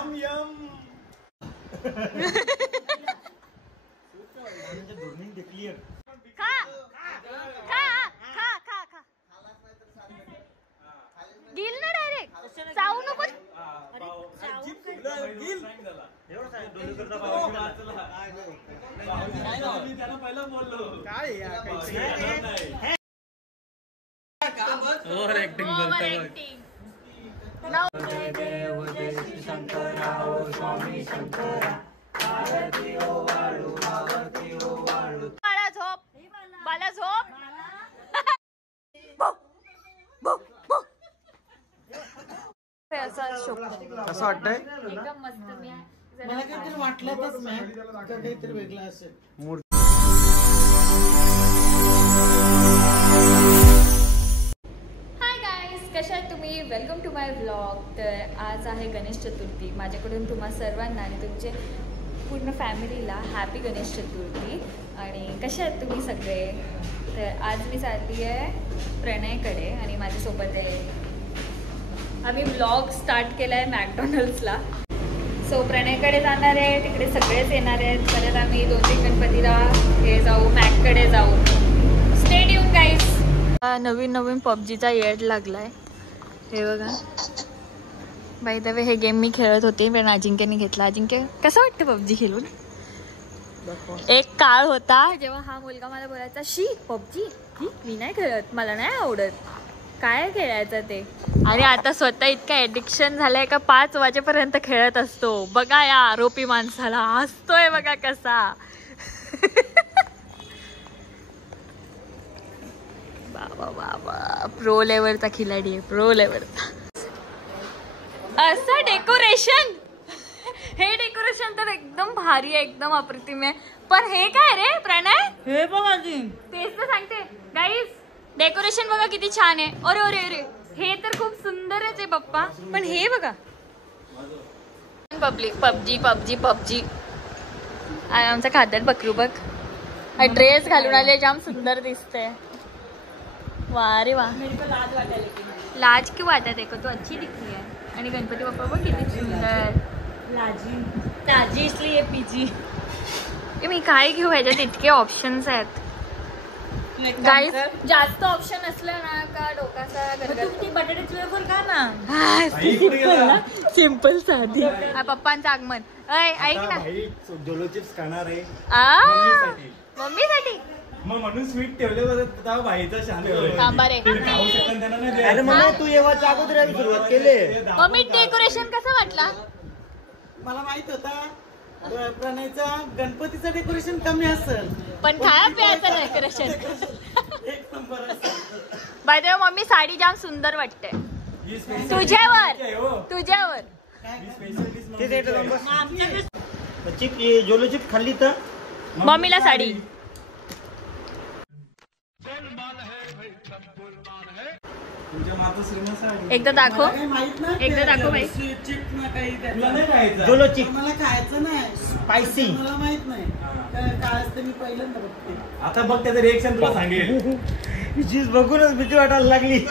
M M gill ना direct चावू नको ओव्हर ऍक्टिंग बाला झोप बाला झोप कसं वाटतंय एकदम मस्त. मला काहीतरी वाटलंच नाही काहीतरी वेगळं असेल. हाय गाईज, कशा आहात तुम्ही? Welcome to my vlog. तर आज आहे गणेश चतुर्थी. माझ्याकडून तुम्हा सर्वांना आणि तुमचे पूर्ण फॅमिलीला हॅपी गणेश चतुर्थी. आणि कशा आहात तुम्ही सगळे? तर आज मी चालली आहे प्रणयकडे आणि माझ्यासोबत आहे. आम्ही व्लॉग स्टार्ट केला आहे मॅकडॉनल्ड्सला. सो प्रणयकडे जाणार आहे, तिकडे सगळेच येणार आहेत. परत आम्ही 2-3 गणपतीला हे जाऊ, मॅककडे जाऊ. Stay tune guys. नवीन पबजीचा येड लागलाय. हे बघा बाय द वे, हे गेम मी खेळत होते पण अजिंक्यने घेतला. अजिंक्य कसं वाटतं पबजी खेळून? एक काळ होता जेव्हा हा मुलगा मला बोलायचा, शी पबजी मी नाही खेळत, मला नाही आवडत, काय खेळायचं ते. आणि आता स्वतः इतका एडिक्शन झालंय का 5 वाजेपर्यंत खेळत असतो. बघा या आरोपी माणसाला, हसतोय बघा कसा. बाबा बाबा, प्रो लेवलचा खिलाडी आहे, प्रो लेवलचा. असं डेकोरेशन, हे डेकोरेशन तर एकदम भारी आहे, एकदम अप्रतिम आहे. पण हे काय रे प्रणय? हे बघा तेच तर सांगते गाईज, डेकोरेशन बघा किती छान आहे. अरे अरे अरे, हे तर खूप सुंदरच आहे पप्पा. पण हे बघा, पब्लिक पबजी पबजी पबजी. आमचा खाद्यात बकरू बघ, ड्रेस घालून आले, जाम सुंदर दिसते. वाह रे वाह. लाज क्यों वाटत आहे का, तू अच्छी दिखती है. आणि गणपती बाप्पा बघ किती सुंदर. लाजी इसलिए पीजी. मी काय घेऊ, ह्याच्यात इतके ऑप्शन्स आहेत गाईज. जास्त ऑप्शन असलं ना का डोकाचा गरगरतो. बटाट्याची वेफर का ना, सिंपल साधी. पप्पांचं आगमन. ऐक ना, जोलो चिप्स खाणार आहे मम्मीसाठी. मग म्हणून स्वीट ठेवले भाईचा शान अरे मम्मी तू येवाच्या अगोदर सुरुवात केली. मम्मी डेकोरेशन कसं वाटला? मला माहित होता प्रणयचा गणपतीचं डेकोरेशन कमी असेल, पण खाया प्यायचं डेकोरेशन एक नंबर असेल. By the way mummy sari जाम सुंदर वाटते तुझ्यावर. तुझ्यावर चिप जोलो चिप खाल्ली तर मम्मीला साडी. एकदा दाखव, एकदा दाखव भाई. जोलो चिप मला खायचं नाही, स्पायसी मला माहित नाही काय असतं. मी पहिल्यांदा बघते. आता बघ त्याचं रिएक्शन तुला सांगेल. ही चीज बघूनच भीती वाटायला लागली.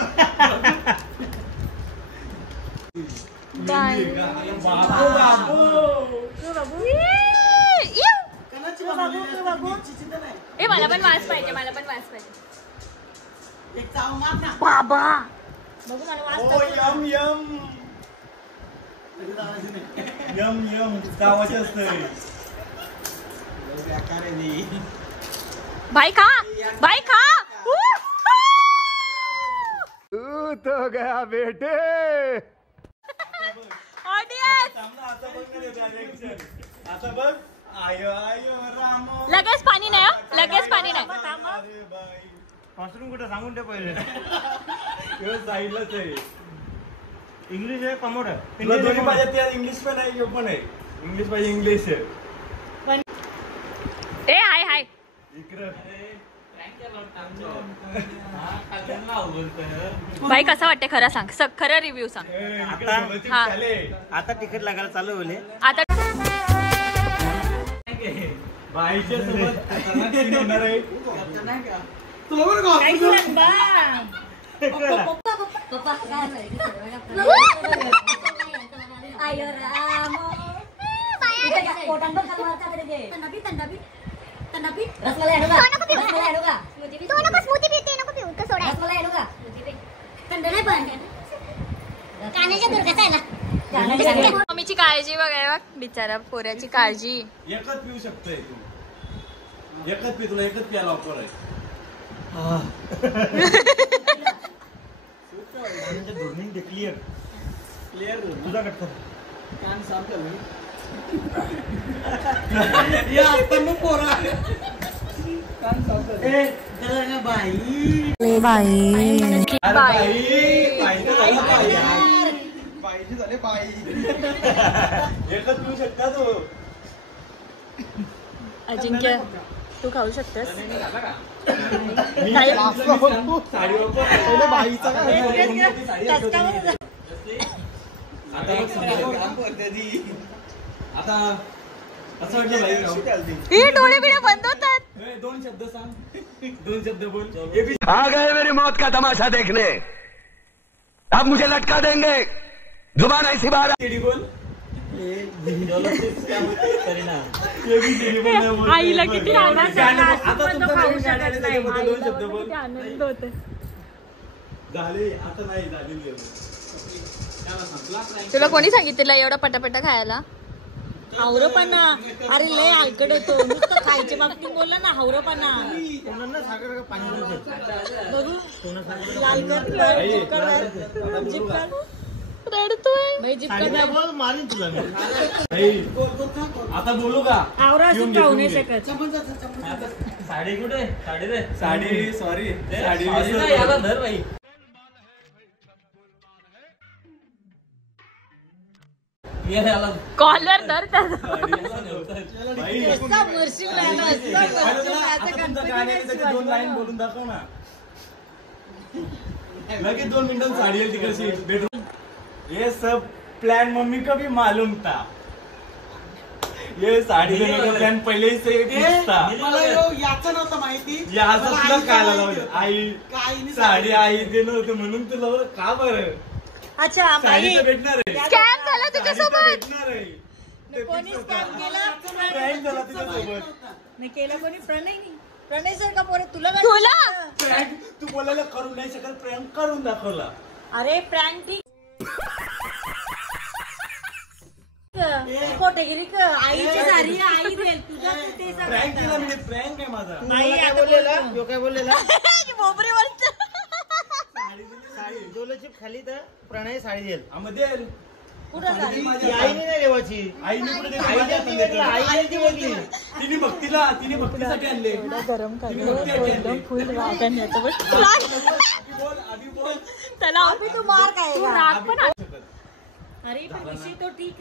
ए मला पण वास पाहिजे, मला पण वास पाहिजे. एक चाव मार ना बाबा, बघू मला वास. यम यम यम यम गावाचं असतं. भाई खा, भाई खा. तू तो गया बेटे. ऑडियन्स आता बघ. आयो आयो राम. लगेच पाणी नाही, लगेच पाणी नाही. वॉशरूम कुठे सांगून ठेव पहिले. साईडलाच आहे. इंग्लिश आहे कमोड आहे. तुला दोन्ही पाहिजे, त्या इंग्लिश पण आहे, यो पण आहे. इंग्लिश पाहिजे, इंग्लिश आहे. ए हाय हाय. भाई कसा वाटते खरं सांग, खरं रिव्ह्यू सांग. आता तिकीट लागायला चालू होले. आता बाईच्या सोबत होणार आहे. आयो राम पोटांवर खालवरचा कडे घे तंडापी रसमलाई आणू का रसमलाई आणू का तो नको स्मूथी पिते नको पिऊ तो सोडा रसमलाई आणू का थंड नाही पण कानाच्या दूर कसा आहे ना मम्मीची काळजी बघाय बघ बिचारा पोऱ्याची काळजी. एकच पिऊ शकतोय तू एकच पी तुला एकच प्यायला ऑफर आहे. क्लिअर क्लिअर तुझा कट कान साफ कर या आपण मग पोरा कान साफ कर ए चला ना बाई अरे बाई झाले बाई एकच पिऊ शकता तू. अजिंक्य तू खाऊ शकतेस. आता असं वाटलं बाई हे डोळे बिळे बंद होतात. दोन शब्द सांग दोन शब्द बोल. आ गए मेरी मौत का तमाशा देखने अब मुझे लटका देंगे जुबान ऐसी बात बोल आईला किती आनंद होते. झाले आता नाही झालेली. तुला कोणी सांगितलं एवढा पटापटा खायला? हावरपणा अरे लय हलकट होतो नुसतं खायच्या बाबतीत बोलला ना हावरपणा बघू आता बोलू का आवरा असं खाऊ नाही शकत. साडी कुठे साडी रे साडी सॉरी साडी याला धर बाई. कॉलर धर दोन लाईन बोलून दाखव ना लगेच 2 मिनिटात साडी येईल तिकडची बेडरूम. ये सब प्लान मम्मी को भी मालूम था. ये साडी देने का प्लान पहले से था. मला याचं नव्हतं माहिती. याचं तुला काय लावलं आई साडी आई देणं होतं म्हणून तुला का बरं अच्छा साडी तर भेटणार आहे. स्कॅम झाला तुझ्यासोबत. भेटणार आहे. कोणी स्कॅम केला प्रँक झाला तुझ्यासोबत. नाही केला कोणी प्रणय सर का पोरे तुला प्रँक तू बोलायला करू नाही शकत प्रँक करून दाखवला. अरे प्रँक ठीक कोटेगिरी आईची सारी आई देईल तुझा ते प्रँक केला म्हणजे प्रँक आहे माझा. काय बोललेला बोबरे डोलचिप खाली तर प्रणय साडी देईल मध्ये कुठं साडी आईने नाही देवाची आईने कुठे दिली? आईने ती बोलली तिने भक्तीसाठी आणले. गरम फुल बोल त्याला तू मार काय राग पण अरे पण विषय तो ठीक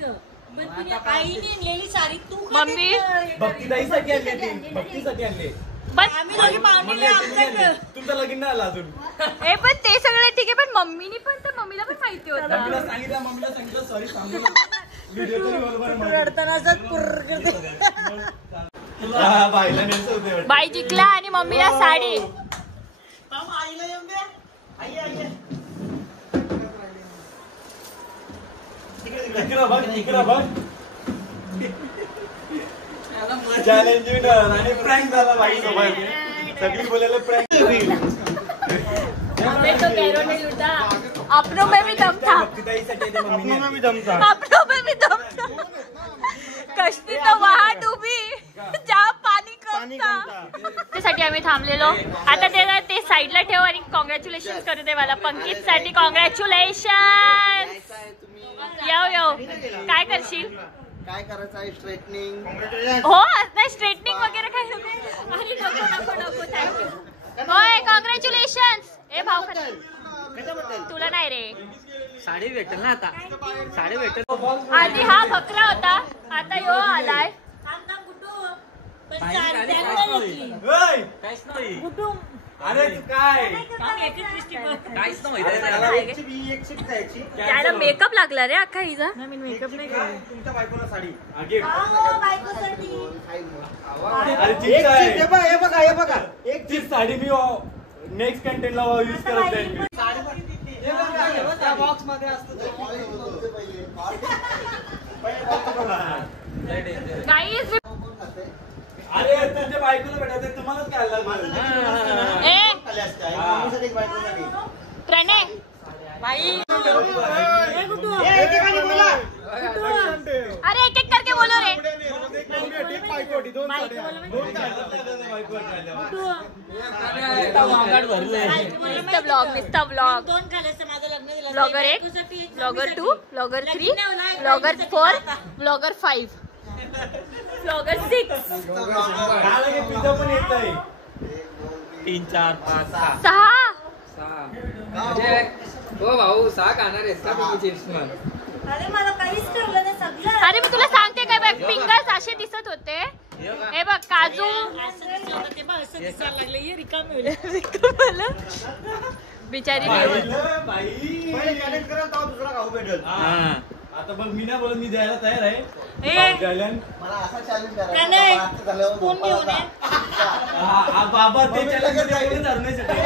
पण तुझ्या आईने नेली साडी तू मम्मी भक्तीताईसाठी आणले ते भक्तीसाठी आणले. आम्ही दोघी पाहुणे आमच्याकडे तुमचं लगीन नाही आलं अजून. हे पण ते सगळं ठीक आहे पण मम्मीनी पण तर मम्मीला पण माहिती होतं. मम्मीला सांगितलं सॉरी सांगू व्हिडिओ बरोबर रडताना असं पुर्र करते. बाईला नेसवते. बाई जिंकला आणि मम्मीला साडी. आईला येऊन द्या. आई तिकडे बघ चॅलेंजिंग आणि प्रँक झाला बाई सोबत. सगळी बोलायला प्रँक. हमें तो पैरों ने लूटा अपनों में भी दम था. मम्मीने भी दम था. अपनों में भी दम था. कश्ती तो वहां डुबी जहाँ पाणी कम था. त्यासाठी आम्ही थांबलेलो. आता त्याला ते साईडला ठेव आणि कॉंग्रॅच्युलेशन करू दे मला. पंकित साठी कॉंग्रॅच्युलेशन. यो काय करशील? काय करायचं आहे स्ट्रेटनिंग. हो नाही स्ट्रेटनिंग वगैरे काही नको. अरे नको थँक्यू. होय कॉंग्रॅच्युलेशन. ए भाऊ तुला नाही रे साडी भेटेल ना आता. साडी भेटेल. आधी हा बकरा होता आता यो आलाय. काहीच नाही. अरे तू काय काहीच नाही. त्याला मेकअप लागला रे अख्खा हिचा. मेकअप नाही केला. तुमच्या बायकोला साडी. अरे हे बघा एक ती साडी मी नेक्स्ट कंटेंटला यूज करत जाईल. बॉक्स मध्ये असतं. गाईज अरे तुमच्या बायकोला भेटायचं तुम्हालाच काय प्रणय अरे एक एक करके बोलो रे नुसता ब्लॉग दोन खाल्याचं माझं लग्न दिलं blogger 1 blogger 2 blogger 3 blogger 4 blogger 5 blogger 6 pizza पण येत आहे 3 4 5 6 हो भाऊ 6 खाणार आहेस का तुम्ही चिप्स मग अरे मला काहीच ठेवलं नाही सगळं अरे मी तुला सांगते काय बघ फिंगर्स असे दिसत होते हे बघ काजू असं दिसलं होतं ते बघ असं दिसायला लागलं हे रिकामी होईल बिचारी दुसरा खाऊ भेटेल आता बघ मी नाही बोलत मी द्यायला तयार आहे प्रणय स्पून घेऊन ये बाबा ते धरण्यासाठी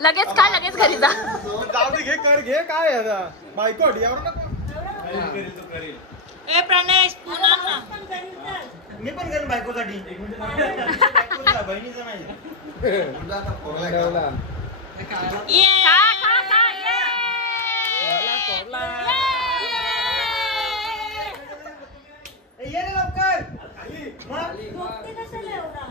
लगेच खा लगेच घरी जा जाऊ दे घे कर घे काय आता बायको यावर नको करेल ए प्रणय स्पून आण ना मी पण करेन बायकोसाठी बहिणीचं नाही ये खा खा खा ये रे लवकर भोगते कशाला एवढा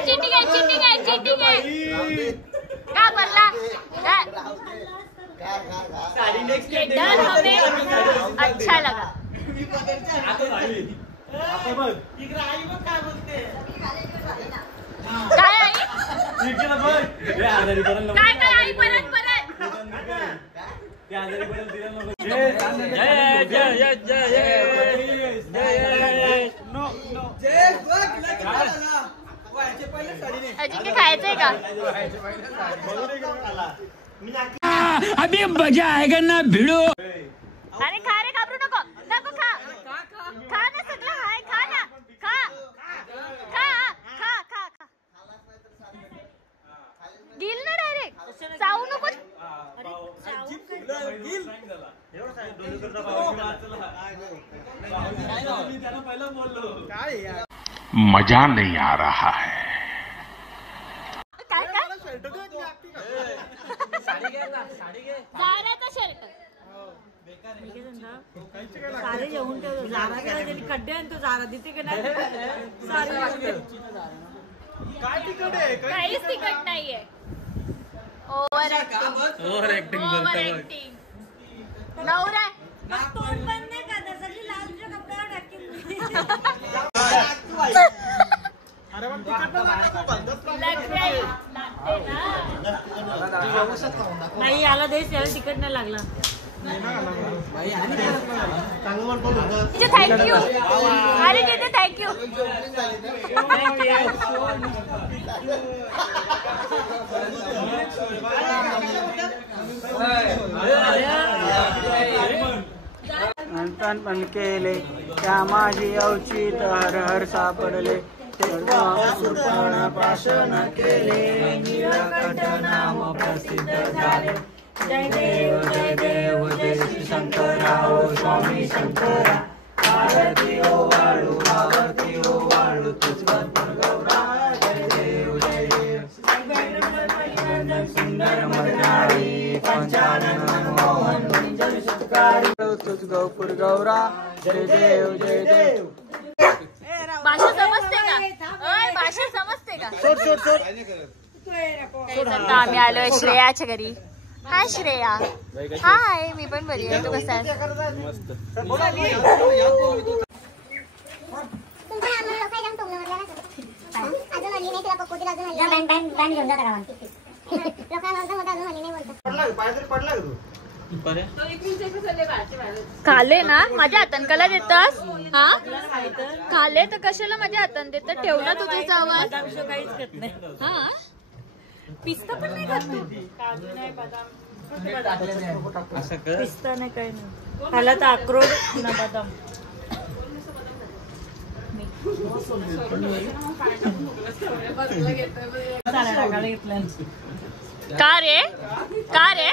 चीटिंग आहे चीटिंग आहे चीटिंग आहे का भरला ये डर हमें अच्छा लगा आता बघ इकडे आई बघ काय बोलते काय आई इकडे बघ हे आजारी पडेल नको. काय काय आई परत परत ते आजारी पडेल तिला नको. नो नो अजिंक्य खायचंय का अभी मजा आएगा ना भिड़ो अरे खा रे घाबरू नको नको खा खा ना सगळं हाय खा ना खा खा खा खा खा गिल ना डायरेक्ट चावू नको मजा नहीं आ रहा है काय काय जाराचा शर्ट सारे जेवून ठेवतो जारा गेला तरी खड्डे आणि तो जारा देते की नाही सारे काय तिकट आहे काहीच तिकट नाहीये ओव्हर ऍक्टिंग नवरा तोंड बंद नाही करणार सगळी लाल कपड्यावर टाकेल अरे पण तिकट नको बंदच नाही याला देश याला तिकट नाही लागला थँक्यू अरे तिथे थँक्यू पण केले त्या माझी अवचित हर हर सापडले पाशन केले नाम प्रसिद्ध झाले जय देव जय श्री शंकरा ओ स्वामी शंकरा आरती ओ वाळू आरती ओ वाळू तुझवर गौरा जय देव सुंदर मरणारी पंचानन मनमोहन जन सत्कारी तुझ गौपुर गौरा जय देव जय देव भाषा समजते का भाषा समजते का आता आम्ही आलोय श्रेयाच्या घरी हाय श्रेया हाय मी पण बरी आहे तू कसा आहेस खाले ना माझ्या हातान कला देतास हा खाले तर कशाला माझ्या हातान देत ठेवला तू तुझा आवाज काहीच करत नाही हा पिस्ता पण नाही खात तू पिस्ता नाही काही नाही ह्याला तर अक्रोड ना बदाम टाकायला घेतलं का रे का रे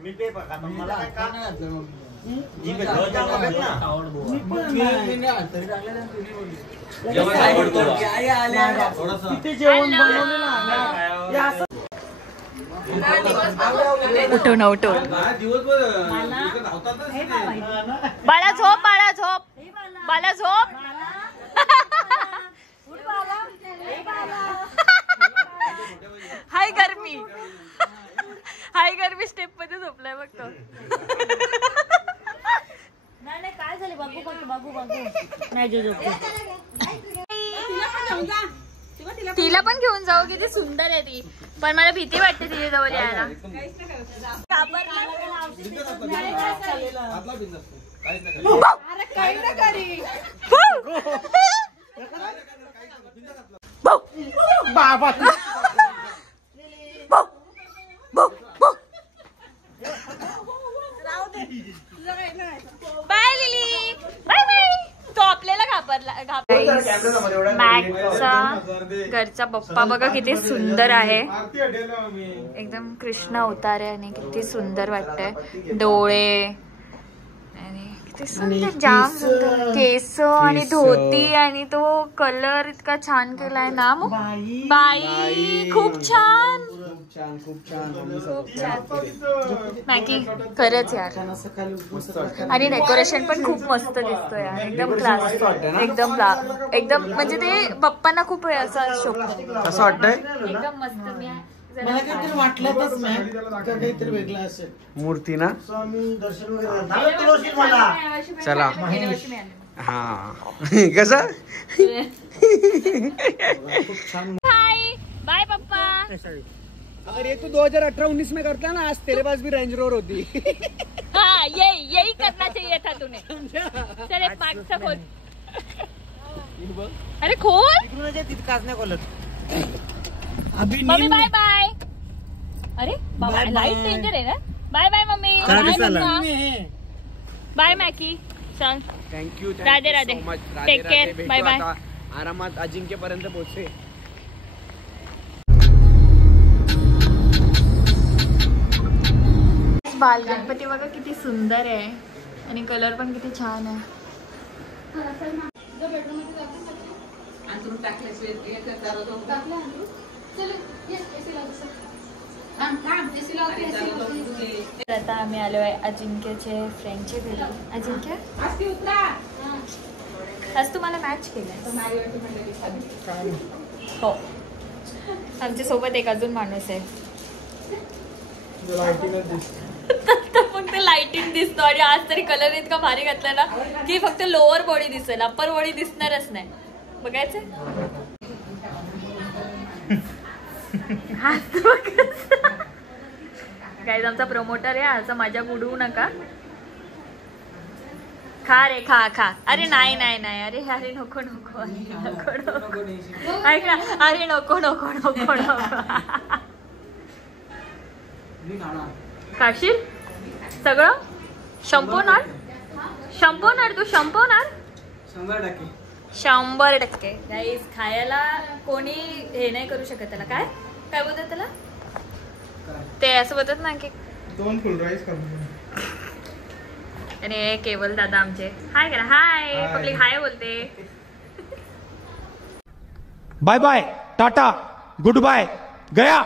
मी ते बघा मला काय नाही तिथे जेवण बनवलेलं आहे. उठव ना उठव बाळा झोप बाळा झोप बाळा झोप हाय गरमी हाय गरमी स्टेप मध्ये झोपलाय बघ तो. नाही काय झाले बाबू बाबू नाही जो तिला पण घेऊन जाऊ किती सुंदर आहे ती पण मला भीती वाटते तिच्या जवळ यायला. बाबा बाय लिली बाय बाय. तो आपल्याला मॅक्सचा घरचा पप्पा बघा किती सुंदर आहे एकदम कृष्ण अवतार आहे आणि किती सुंदर वाटतंय. डोळे आणि किती सुंदर जाम सुंदर केस आणि धोती आणि तो कलर इतका छान केलाय ना. मग बाई खूप छान खूप छान मॅकी खरंच यार. आणि डेकोरेशन पण खूप मस्त दिसतोय यार एकदम क्लास एकदम एकदम म्हणजे ते पप्पांना खूप असं शोभतं असं वाटतंय एकदम मस्त. मी मला काहीतरी वाटलंच मॅम काहीतरी वेगळं असेल मूर्ती ना. चला हा कसं हाय बाय पप्पा. अगर ये तो 2018-19 में करता ना आज तेरे पास भी रेंज रोवर होती. हाँ यही करना चाहिए था तूने. चल एक मागचा खोल. अरे खोल मम्मी बाय बाय. अरे बाबा लाईट डेंजर आहे ना. Bye bye mummy bye Macky. चल thank you Radhe Radhe take care bye bye. आरामात अजिंक्य पर्यंत पोहोचते. बाल गणपती बघा किती सुंदर आहे आणि कलर पण किती छान आहे. आता आम्ही आलो आहे अजिंक्यचे फ्रेंडचे घरी. अजिंक्य आज तुम्हाला मॅच केलाय हो. आमच्या सोबत एक अजून माणूस आहे फक्त लाइटिंग दिसतो आणि आज तरी कलर इतका भारी घातला ना की फक्त लोअर बॉडी दिसेल अप्पर बॉडी दिसणारच नाही. बघायचं गाईज आमचा प्रमोटर आहे असं मजा उडवू नका. खा रे खा खा. अरे नाही नाही नाही अरे अरे नको नको नको नको ऐक ना. अरे नको नको नको नको काशील सगळं संपवणार संपवणार तू संपवणार 100%. गाईस खायला कोणी हे नाही करू शकत. त्याला काय काय बोलतात त्याला ते असं बोलतात ना की 2 फुल राईस आणि केवल दादा आमचे हाय करा. हाय पब्लिक हाय बोलते. Bye bye tata goodbye गया.